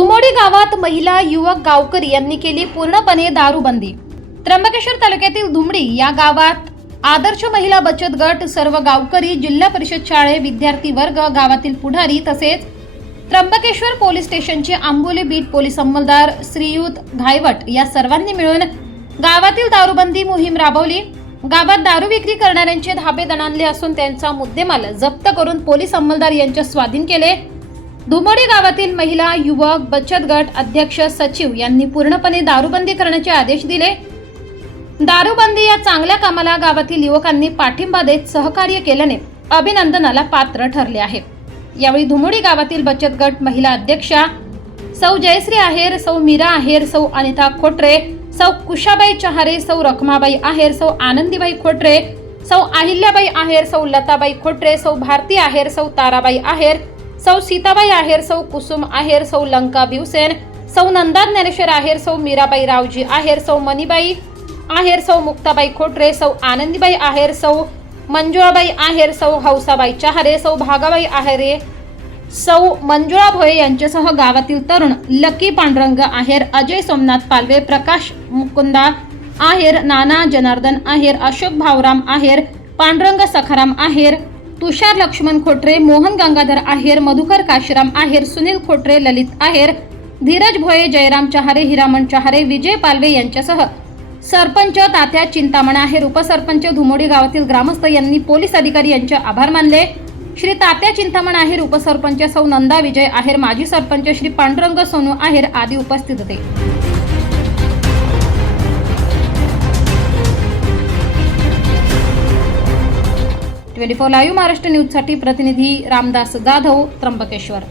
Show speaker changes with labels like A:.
A: धुमोडी गावात महिला युवक गावकरी यांनी केली पूर्णपणे दारूबंदी. त्र्यंबकेश्वर तालुक्यातील धुमडी या गावात आदर्श महिला बचत गट सर्व गावकरी जिल्हा परिषद शाळे विद्यार्थी वर्ग गावातील पुढारी तसेच त्र्यंबकेश्वर पोलीस स्टेशनचे आंबोली बीट पोलीस अंमलदार श्रीयुत घायवट या सर्वांनी मिळून गावातील दारूबंदी मोहीम राबवली. गावात दारू विक्री करणाऱ्यांचे धाबे दणाणले असून त्यांचा मुद्देमाल जप्त करून पोलीस अंमलदार यांच्या स्वाधीन केले. धुमोडी गावातील महिला युवक बचत गट अध्यक्ष सचिव यांनी पूर्णपणे दारूबंदी करण्याचे आदेश दिले. दारूबंदी या चांगल्या कामाला गावातील युवकांनी पाठिंबा देत सहकार्य केल्याने अभिनंदनाला पात्र ठरले आहे. यावेळी धुमोडी गावातील बचत गट महिला अध्यक्षा सौ जयश्री आहेर सौ मीरा आहेर सौ अनिता खोटरे सौ कुशाबाई चहारे सौ रखमाबाई आहेर सौ आनंदीबाई खोटरे सौ अहिल्याबाई आहेर सौ लताबाई खोटरे सौ भारती आहेर सौ ताराबाई आहेर सौ सीताबाई आहेर सौ कुसुम आहेर सौ लंका भिवसेन सौ नंदा ज्ञानेश्वर आहेर सौ मीराबाई रावजी आहेर सौ मणिबाई आहेर सौ मुक्ताबाई खोटरे सौ आनंदीबाई आहेर सौ मंजुळाबाई आहेर सौ हौसाबाई चहारे सौ भागाबाई आहेरे सौ मंजुळा भोये यांच्यासह गावातील तरुण लकी पांडुरंग आहेर अजय सोमनाथ पालवे प्रकाश मुकुंदा आहेर नाना जनार्दन आहेर अशोक भावराम आहेर पांडुरंग सखाराम आहेर तुषार लक्ष्मण खोटरे मोहन गंगाधर आहेर मधुकर काशीराम आहेर सुनील खोटरे ललित आहेर धीरज भोये जयराम चहारे हिरामण चहारे विजय पालवे यांच्यासह सरपंच तात्या चिंतामण आहेर उपसरपंच धुमोडी गावातील ग्रामस्थ यांनी पोलीस अधिकारी यांचे आभार मानले. श्री तात्या चिंतामण आहेर उपसरपंच सौ नंदा विजय आहेर माजी सरपंच श्री पांडुरंग सोनू आहेर आदी उपस्थित होते. ट्वेंटी फोर लाईव्ह महाराष्ट्र न्यूजसाठी प्रतिनिधी रामदास जाधव त्र्यंबकेश्वर.